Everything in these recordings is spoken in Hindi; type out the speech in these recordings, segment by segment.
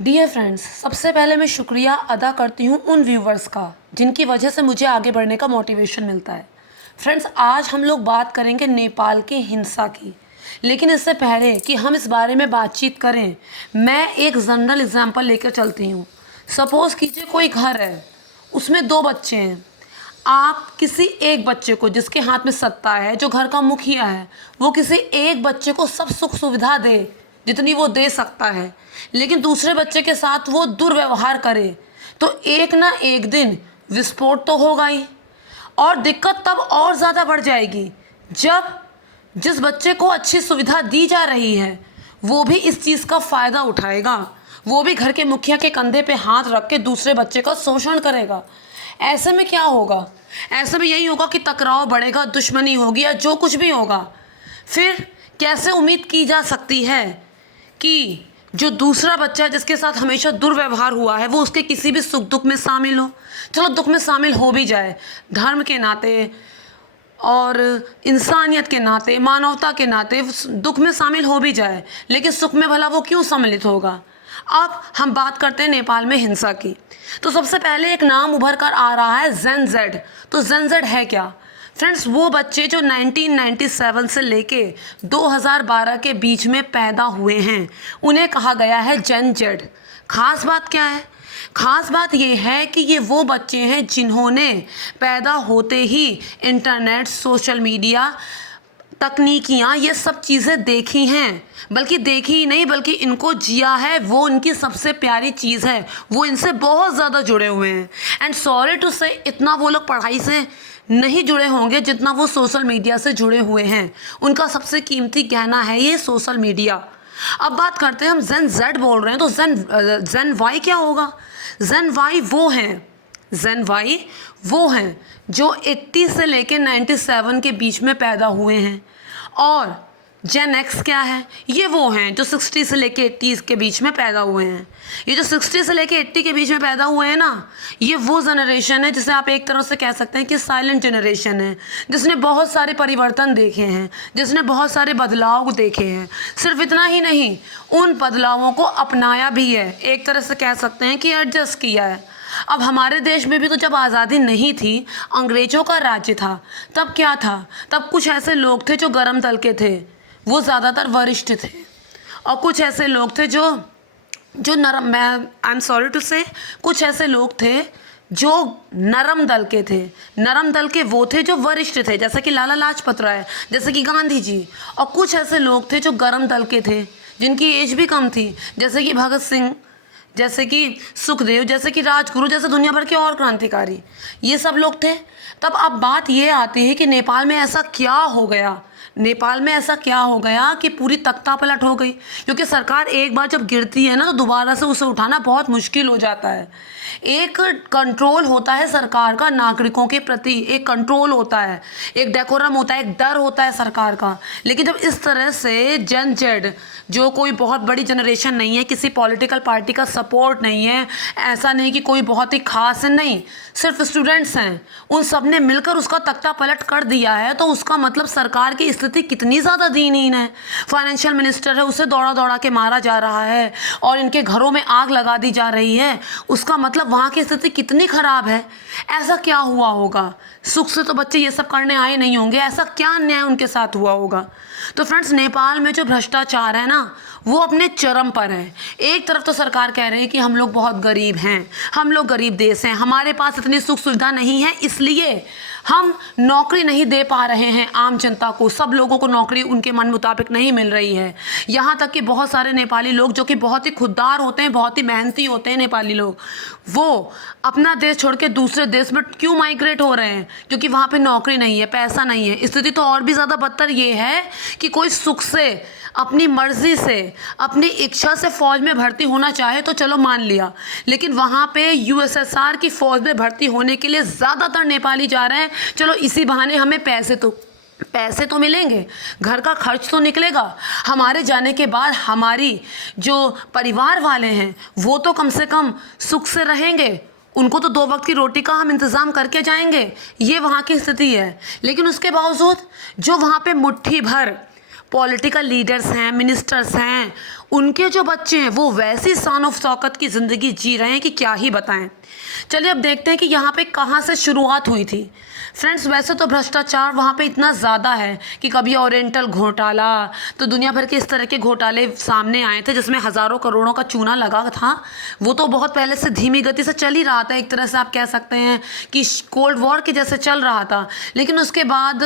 डियर फ्रेंड्स, सबसे पहले मैं शुक्रिया अदा करती हूँ उन व्यूवर्स का जिनकी वजह से मुझे आगे बढ़ने का मोटिवेशन मिलता है। फ्रेंड्स, आज हम लोग बात करेंगे नेपाल की हिंसा की। लेकिन इससे पहले कि हम इस बारे में बातचीत करें, मैं एक जनरल एग्जांपल लेकर चलती हूँ। सपोज़ कीजिए कोई घर है, उसमें 2 बच्चे हैं। आप किसी एक बच्चे को, जिसके हाथ में सत्ता है, जो घर का मुखिया है, वो किसी एक बच्चे को सब सुख सुविधा दे जितनी वो दे सकता है, लेकिन दूसरे बच्चे के साथ वो दुर्व्यवहार करे, तो एक ना एक दिन विस्फोट तो होगा ही। और दिक्कत तब और ज़्यादा बढ़ जाएगी जब जिस बच्चे को अच्छी सुविधा दी जा रही है वो भी इस चीज़ का फ़ायदा उठाएगा, वो भी घर के मुखिया के कंधे पे हाथ रख के दूसरे बच्चे का शोषण करेगा। ऐसे में क्या होगा? ऐसे में यही होगा कि टकराव बढ़ेगा, दुश्मनी होगी या जो कुछ भी होगा। फिर कैसे उम्मीद की जा सकती है कि जो दूसरा बच्चा है, जिसके साथ हमेशा दुर्व्यवहार हुआ है, वो उसके किसी भी सुख दुख में शामिल हो? चलो दुख में शामिल हो भी जाए, धर्म के नाते और इंसानियत के नाते, मानवता के नाते दुख में शामिल हो भी जाए, लेकिन सुख में भला वो क्यों सम्मिलित होगा? अब हम बात करते हैं नेपाल में हिंसा की। तो सबसे पहले एक नाम उभर कर आ रहा है जेन जेड। तो जेन जेड है क्या? फ्रेंड्स, वो बच्चे जो 1997 से लेके 2012 के बीच में पैदा हुए हैं, उन्हें कहा गया है जेन जेड। खास बात क्या है? खास बात ये है कि ये वो बच्चे हैं जिन्होंने पैदा होते ही इंटरनेट, सोशल मीडिया, तकनीकियाँ, ये सब चीज़ें देखी हैं। बल्कि देखी ही नहीं, बल्कि इनको जिया है। वो इनकी सबसे प्यारी चीज़ है, वो इनसे बहुत ज़्यादा जुड़े हुए हैं। एंड सॉरी टू से, इतना वो लोग पढ़ाई से नहीं जुड़े होंगे जितना वो सोशल मीडिया से जुड़े हुए हैं। उनका सबसे कीमती गहना है ये सोशल मीडिया। अब बात करते हैं, हम जेन जेड बोल रहे हैं, तो जेन वाई क्या होगा? जेन वाई वो हैं जो 80 से लेके 97 के बीच में पैदा हुए हैं। और जेन एक्स क्या है? ये वो हैं जो 60 से लेके 80 के बीच में पैदा हुए हैं। ये जो 60 से लेके 80 के बीच में पैदा हुए हैं ना, ये वो जनरेशन है जिसे आप एक तरह से कह सकते हैं कि साइलेंट जनरेशन है, जिसने बहुत सारे परिवर्तन देखे हैं, जिसने बहुत सारे बदलाव देखे हैं। सिर्फ इतना ही नहीं, उन बदलावों को अपनाया भी है, एक तरह से कह सकते हैं कि एडजस्ट किया है। अब हमारे देश में भी तो जब आज़ादी नहीं थी, अंग्रेज़ों का राज्य था, तब क्या था? तब कुछ ऐसे लोग थे जो गर्म दल के थे, वो ज़्यादातर वरिष्ठ थे। और कुछ ऐसे लोग थे जो नरम, मैं आई एम सॉरी टू से, कुछ ऐसे लोग थे जो नरम दल के थे। नरम दल के वो थे जो वरिष्ठ थे, जैसे कि लाला लाजपत राय, जैसे कि गांधी जी। और कुछ ऐसे लोग थे जो गर्म दल के थे, जिनकी एज भी कम थी, जैसे कि भगत सिंह, जैसे कि सुखदेव, जैसे कि राजगुरु, जैसे दुनिया भर के और क्रांतिकारी, ये सब लोग थे। तब अब बात ये आती है कि नेपाल में ऐसा क्या हो गया? नेपाल में ऐसा क्या हो गया कि पूरी तख्ता पलट हो गई? क्योंकि सरकार एक बार जब गिरती है ना, तो दोबारा से उसे उठाना बहुत मुश्किल हो जाता है। एक कंट्रोल होता है सरकार का नागरिकों के प्रति, एक कंट्रोल होता है, एक डेकोरम होता है, एक डर होता है सरकार का। लेकिन जब इस तरह से जेन जेड, जो कोई बहुत बड़ी जनरेशन नहीं है, किसी पॉलिटिकल पार्टी का सपोर्ट नहीं है, ऐसा नहीं कि कोई बहुत ही खास है, नहीं, सिर्फ स्टूडेंट्स हैं, उन सब ने मिलकर उसका तख्ता पलट कर दिया है, तो उसका मतलब सरकार की स्थिति कितनी ज़्यादा दीनहीन है। फाइनेंशियल मिनिस्टर है, उसे दौड़ा दौड़ा के मारा जा रहा है और इनके घरों में आग लगा दी जा रही है। उसका मतलब वहाँ की स्थिति कितनी ख़राब है। ऐसा क्या हुआ होगा? सुख से तो बच्चे ये सब करने आए नहीं होंगे, ऐसा क्या अन्याय उनके साथ हुआ होगा? तो फ्रेंड्स, नेपाल में जो भ्रष्टाचार है ना, वो अपने चरम पर है। एक तरफ तो सरकार कह रही है कि हम लोग बहुत गरीब हैं, हम लोग गरीब देश हैं, हमारे पास इतनी सुख सुविधा नहीं है, इसलिए हम नौकरी नहीं दे पा रहे हैं आम जनता को, सब लोगों को नौकरी उनके मन मुताबिक नहीं मिल रही है। यहाँ तक कि बहुत सारे नेपाली लोग जो कि बहुत ही खुददार होते हैं, बहुत ही मेहनती होते हैं नेपाली लोग, वो अपना देश छोड़ के दूसरे देश में क्यों माइग्रेट हो रहे हैं? क्योंकि वहाँ पे नौकरी नहीं है, पैसा नहीं है। स्थिति तो और भी ज़्यादा बदतर ये है कि कोई सुख से, अपनी मर्जी से, अपनी इच्छा से फ़ौज में भर्ती होना चाहे तो चलो मान लिया, लेकिन वहाँ पे यूएसएसआर की फ़ौज में भर्ती होने के लिए ज़्यादातर नेपाली जा रहे हैं। चलो इसी बहाने हमें पैसे तो मिलेंगे, घर का खर्च तो निकलेगा, हमारे जाने के बाद हमारी जो परिवार वाले हैं वो तो कम से कम सुख से रहेंगे, उनको तो 2 वक्त की रोटी का हम इंतज़ाम करके जाएंगे। ये वहाँ की स्थिति है। लेकिन उसके बावजूद जो वहाँ पे मुट्ठी भर पॉलिटिकल लीडर्स हैं, मिनिस्टर्स हैं, उनके जो बच्चे हैं वो वैसी शान ऑफ शौकत की ज़िंदगी जी रहे हैं कि क्या ही बताएं। चलिए अब देखते हैं कि यहाँ पे कहाँ से शुरुआत हुई थी। फ्रेंड्स, वैसे तो भ्रष्टाचार वहाँ पे इतना ज़्यादा है कि कभी ओरिएंटल घोटाला, तो दुनिया भर के इस तरह के घोटाले सामने आए थे जिसमें हज़ारों करोड़ों का चूना लगा था। वो तो बहुत पहले से धीमी गति से चल ही रहा था, एक तरह से आप कह सकते हैं कि कोल्ड वॉर के जैसे चल रहा था। लेकिन उसके बाद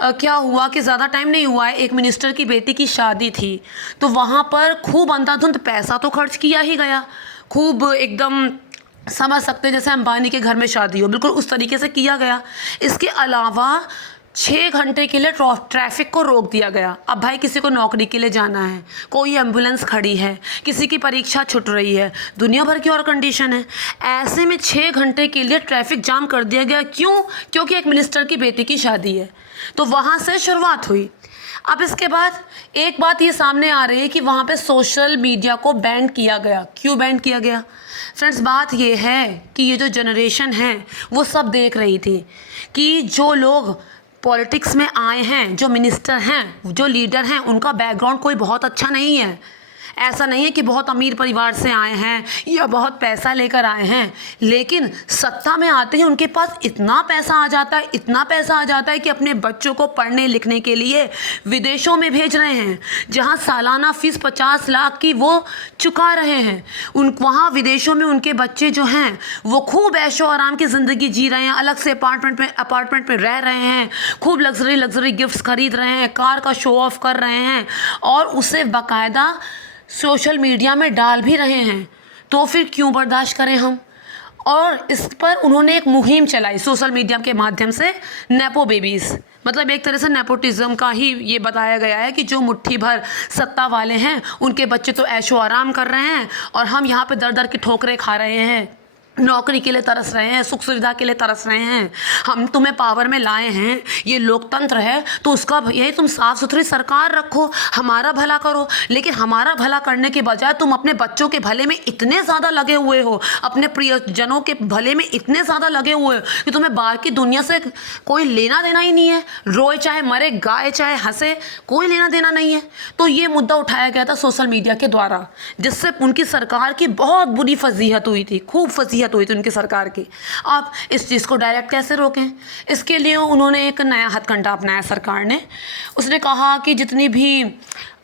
क्या हुआ कि ज़्यादा टाइम नहीं हुआ है, एक मिनिस्टर की बेटी की शादी थी, तो वहाँ पर खूब अंधाधुंध पैसा तो खर्च किया ही गया, खूब एकदम समझ सकते हैं जैसे अंबानी के घर में शादी हो, बिल्कुल उस तरीके से किया गया। इसके अलावा 6 घंटे के लिए ट्रैफिक को रोक दिया गया। अब भाई किसी को नौकरी के लिए जाना है, कोई एम्बुलेंस खड़ी है, किसी की परीक्षा छूट रही है, दुनिया भर की और कंडीशन है, ऐसे में 6 घंटे के लिए ट्रैफिक जाम कर दिया गया। क्यों? क्योंकि एक मिनिस्टर की बेटी की शादी है। तो वहाँ से शुरुआत हुई। अब इसके बाद एक बात ये सामने आ रही है कि वहाँ पे सोशल मीडिया को बैन किया गया। क्यों बैन किया गया? फ्रेंड्स, बात ये है कि ये जो जनरेशन है वो सब देख रही थी कि जो लोग पॉलिटिक्स में आए हैं, जो मिनिस्टर हैं, जो लीडर हैं, उनका बैकग्राउंड कोई बहुत अच्छा नहीं है। ऐसा नहीं है कि बहुत अमीर परिवार से आए हैं या बहुत पैसा लेकर आए हैं, लेकिन सत्ता में आते ही उनके पास इतना पैसा आ जाता है, इतना पैसा आ जाता है कि अपने बच्चों को पढ़ने लिखने के लिए विदेशों में भेज रहे हैं, जहां सालाना फीस 50 लाख की वो चुका रहे हैं। वहाँ विदेशों में उनके बच्चे जो हैं वो खूब ऐशो आराम की ज़िंदगी जी रहे हैं, अलग से अपार्टमेंट में रह रहे हैं, खूब लग्जरी गिफ्ट्स खरीद रहे हैं, कार का शो ऑफ कर रहे हैं और उसे बाकायदा सोशल मीडिया में डाल भी रहे हैं। तो फिर क्यों बर्दाश्त करें हम? और इस पर उन्होंने एक मुहिम चलाई सोशल मीडिया के माध्यम से, नेपो बेबीज़, मतलब एक तरह से नेपोटिज्म का ही ये बताया गया है कि जो मुट्ठी भर सत्ता वाले हैं उनके बच्चे तो ऐशो आराम कर रहे हैं और हम यहाँ पे दर दर की ठोकरें खा रहे हैं, नौकरी के लिए तरस रहे हैं, सुख सुविधा के लिए तरस रहे हैं। हम तुम्हें पावर में लाए हैं, ये लोकतंत्र है, तो उसका यही तुम साफ़ सुथरी सरकार रखो, हमारा भला करो। लेकिन हमारा भला करने के बजाय तुम अपने बच्चों के भले में इतने ज़्यादा लगे हुए हो, अपने प्रियजनों के भले में इतने ज़्यादा लगे हुए हो कि तुम्हें बाहर की दुनिया से कोई लेना देना ही नहीं है। रोए चाहे मरे, गाए चाहे हंसे, कोई लेना देना नहीं है। तो ये मुद्दा उठाया गया था सोशल मीडिया के द्वारा, जिससे उनकी सरकार की बहुत बुरी फजीहत हुई थी, खूब फजीहत हुई थी उनकी सरकार की। आप इस चीज़ को डायरेक्ट कैसे रोकें? इसके लिए उन्होंने एक नया हथकंडा अपनाया सरकार ने। उसने कहा कि जितनी भी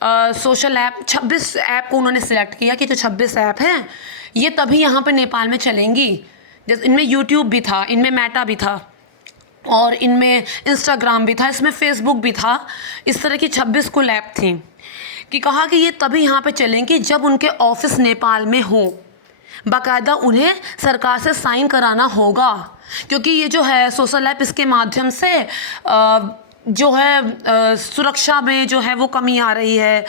सोशल ऐप, 26 ऐप को उन्होंने सिलेक्ट किया कि जो 26 ऐप हैं ये तभी यहाँ पर नेपाल में चलेंगी। जैसे इनमें यूट्यूब भी था, इनमें मेटा भी था और इनमें इंस्टाग्राम भी था, इसमें फेसबुक भी था। इस तरह की 26 कुल ऐप थी कि कहा कि ये तभी यहाँ पे चलेंगी जब उनके ऑफिस नेपाल में हो, बाकायदा उन्हें सरकार से साइन कराना होगा। क्योंकि ये जो है सोशल ऐप, इसके माध्यम से जो है सुरक्षा में जो है वो कमी आ रही है,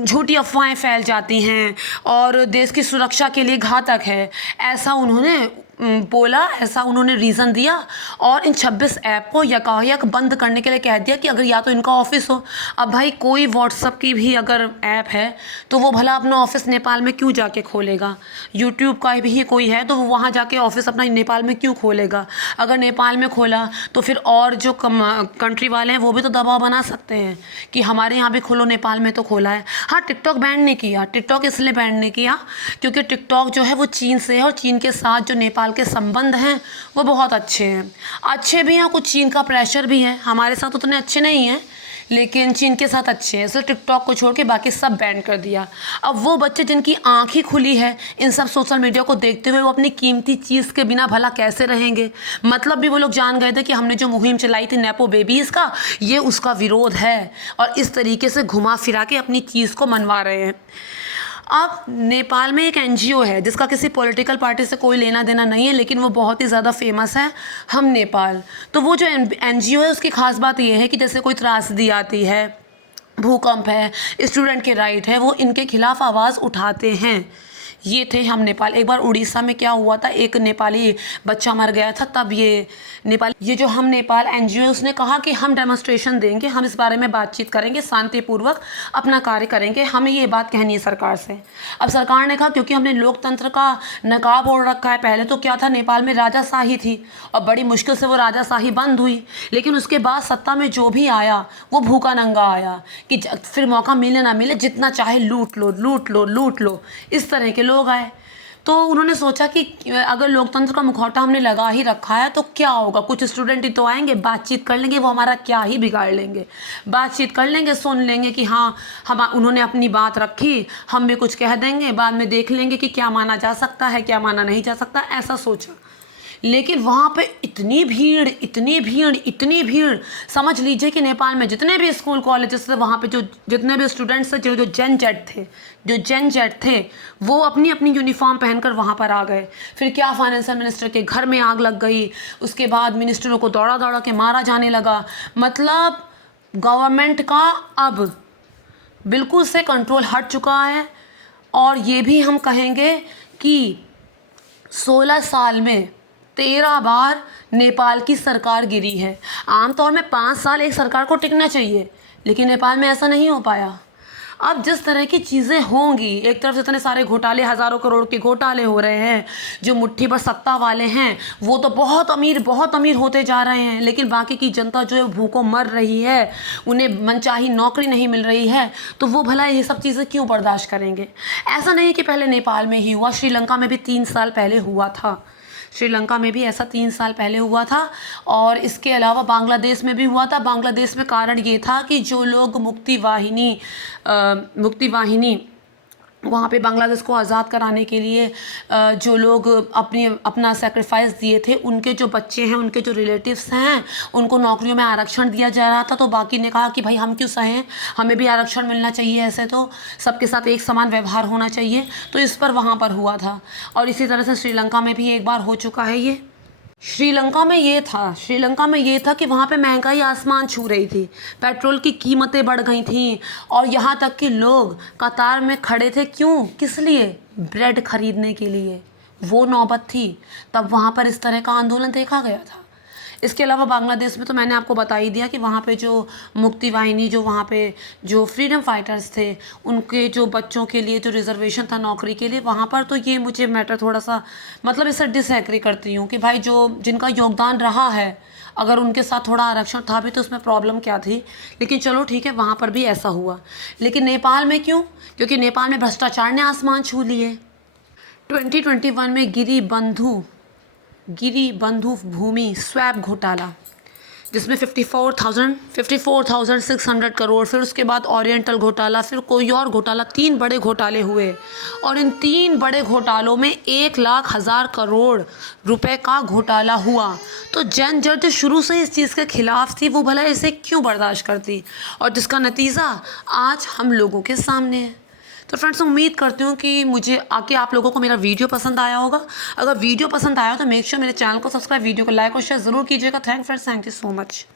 झूठी अफवाहें फैल जाती हैं और देश की सुरक्षा के लिए घातक है, ऐसा उन्होंने बोला, ऐसा उन्होंने रीज़न दिया और इन 26 ऐप को यकायक बंद करने के लिए कह दिया कि अगर या तो इनका ऑफिस हो। अब भाई कोई व्हाट्सअप की भी अगर ऐप है तो वो भला अपना ऑफिस नेपाल में क्यों जाके खोलेगा? यूट्यूब का भी कोई है तो वो वहाँ जाके ऑफिस अपना नेपाल में क्यों खोलेगा? अगर नेपाल में खोला तो फिर और जो कंट्री वाले हैं वो भी तो दबाव बना सकते हैं कि हमारे यहाँ भी खोलो, नेपाल में तो खोला है। हाँ, टिकटॉक बैन नहीं किया। टिकटॉक इसलिए बैन नहीं किया क्योंकि टिकटॉक जो है वो चीन से है और चीन के साथ जो नेपाल के संबंध हैं वो बहुत अच्छे हैं। अच्छे भी हैं, कुछ चीन का प्रेशर भी है, हमारे साथ उतने अच्छे नहीं हैं लेकिन चीन के साथ अच्छे हैं। इसलिए टिकटॉक को छोड़ के बाकी सब बैन कर दिया। अब वो बच्चे जिनकी आँख ही खुली है इन सब सोशल मीडिया को देखते हुए, वो अपनी कीमती चीज़ के बिना भला कैसे रहेंगे? मतलब भी वो लोग जान गए थे कि हमने जो मुहिम चलाई थी नेपो बेबीज़ का, ये उसका विरोध है और इस तरीके से घुमा फिरा के अपनी चीज़ को मनवा रहे हैं। अब नेपाल में एक एनजीओ है जिसका किसी पॉलिटिकल पार्टी से कोई लेना देना नहीं है, लेकिन वो बहुत ही ज़्यादा फेमस है, हम नेपाल। तो वो जो एनजीओ है उसकी ख़ास बात ये है कि जैसे कोई त्रासदी आती है, भूकंप है, स्टूडेंट के राइट है, वो इनके खिलाफ़ आवाज़ उठाते हैं। ये थे हम नेपाल। एक बार उड़ीसा में क्या हुआ था, एक नेपाली बच्चा मर गया था, तब ये जो हम नेपाल एनजीओ उसने कहा कि हम डेमोन्स्ट्रेशन देंगे, हम इस बारे में बातचीत करेंगे, शांतिपूर्वक अपना कार्य करेंगे, हमें ये बात कहनी है सरकार से। अब सरकार ने कहा क्योंकि हमने लोकतंत्र का नकाब ओढ़ रखा है, पहले तो क्या था नेपाल में राजाशाही थी और बड़ी मुश्किल से वो राजाशाही बंद हुई, लेकिन उसके बाद सत्ता में जो भी आया वो भूखा नंगा आया कि फिर मौका मिले ना मिले जितना चाहे लूट लो लूट लो लूट लो, इस तरह के लोग आए। तो उन्होंने सोचा कि अगर लोकतंत्र का मुखौटा हमने लगा ही रखा है तो क्या होगा, कुछ स्टूडेंट ही तो आएंगे, बातचीत कर लेंगे, वो हमारा क्या ही बिगाड़ लेंगे, बातचीत कर लेंगे, सुन लेंगे कि हाँ हम उन्होंने अपनी बात रखी, हम भी कुछ कह देंगे, बाद में देख लेंगे कि क्या माना जा सकता है क्या माना नहीं जा सकता, ऐसा सोचा। लेकिन वहाँ पे इतनी भीड़ इतनी भीड़ इतनी भीड़, समझ लीजिए कि नेपाल में जितने भी स्कूल कॉलेजेस थे वहाँ पे जो जितने भी स्टूडेंट्स थे, जो जेन जेट थे वो अपनी अपनी यूनिफॉर्म पहनकर वहाँ पर आ गए। फिर क्या फाइनेंशियल मिनिस्टर के घर में आग लग गई, उसके बाद मिनिस्टरों को दौड़ा दौड़ा के मारा जाने लगा। मतलब गवर्नमेंट का अब बिल्कुल से कंट्रोल हट चुका है। और ये भी हम कहेंगे कि 16 साल में 13 बार नेपाल की सरकार गिरी है। आमतौर में 5 साल एक सरकार को टिकना चाहिए, लेकिन नेपाल में ऐसा नहीं हो पाया। अब जिस तरह की चीज़ें होंगी, एक तरफ से इतने सारे घोटाले, हज़ारों करोड़ के घोटाले हो रहे हैं, जो मुट्ठी पर सत्ता वाले हैं वो तो बहुत अमीर होते जा रहे हैं, लेकिन बाकी की जनता जो है भूखों मर रही है, उन्हें मनचाही नौकरी नहीं मिल रही है, तो वो भला ये सब चीज़ें क्यों बर्दाश्त करेंगे। ऐसा नहीं कि पहले नेपाल में ही हुआ, श्रीलंका में भी 3 साल पहले हुआ था, श्रीलंका में भी ऐसा 3 साल पहले हुआ था। और इसके अलावा बांग्लादेश में भी हुआ था। बांग्लादेश में कारण ये था कि जो लोग मुक्ति वाहिनी वहाँ पे बांग्लादेश को आज़ाद कराने के लिए जो लोग अपना सेक्रीफाइस दिए थे, उनके जो बच्चे हैं, उनके जो रिलेटिव्स हैं, उनको नौकरियों में आरक्षण दिया जा रहा था। तो बाकी ने कहा कि भाई हम क्यों सहें, हमें भी आरक्षण मिलना चाहिए, ऐसे तो सबके साथ एक समान व्यवहार होना चाहिए। तो इस पर वहाँ पर हुआ था। और इसी तरह से श्रीलंका में भी एक बार हो चुका है ये। श्रीलंका में ये था कि वहाँ पे महंगाई आसमान छू रही थी, पेट्रोल की कीमतें बढ़ गई थीं, और यहाँ तक कि लोग कतार में खड़े थे। क्यों, किस लिए? ब्रेड खरीदने के लिए। वो नौबत थी, तब वहाँ पर इस तरह का आंदोलन देखा गया था। इसके अलावा बांग्लादेश में तो मैंने आपको बता ही दिया कि वहाँ पे जो मुक्ति वाहिनी, जो वहाँ पे जो फ्रीडम फाइटर्स थे, उनके जो बच्चों के लिए जो रिजर्वेशन था नौकरी के लिए, वहाँ पर तो ये मुझे मैटर थोड़ा सा मतलब इससे डिसएग्री करती हूँ कि भाई जो जिनका योगदान रहा है, अगर उनके साथ थोड़ा आरक्षण था भी तो उसमें प्रॉब्लम क्या थी। लेकिन चलो ठीक है, वहाँ पर भी ऐसा हुआ। लेकिन नेपाल में क्यों? क्योंकि नेपाल में भ्रष्टाचार ने आसमान छू लिए। 2021 में गिरी बंधु भूमि स्वैप घोटाला, जिसमें 54,600 करोड़, फिर उसके बाद ओरिएंटल घोटाला, फिर कोई और घोटाला, 3 बड़े घोटाले हुए। और इन 3 बड़े घोटालों में 1,00,000 करोड़ रुपए का घोटाला हुआ। तो जैन जो शुरू से इस चीज़ के खिलाफ थी, वो भला इसे क्यों बर्दाश्त करती, और जिसका नतीजा आज हम लोगों के सामने है। तो फ्रेंड्स, उम्मीद करती हूँ कि मुझे आके आप लोगों को मेरा वीडियो पसंद आया होगा। अगर वीडियो पसंद आया तो मेक श्योर मेरे चैनल को सब्सक्राइब, वीडियो को लाइक और शेयर ज़रूर कीजिएगा। Thank friends, thank you so much.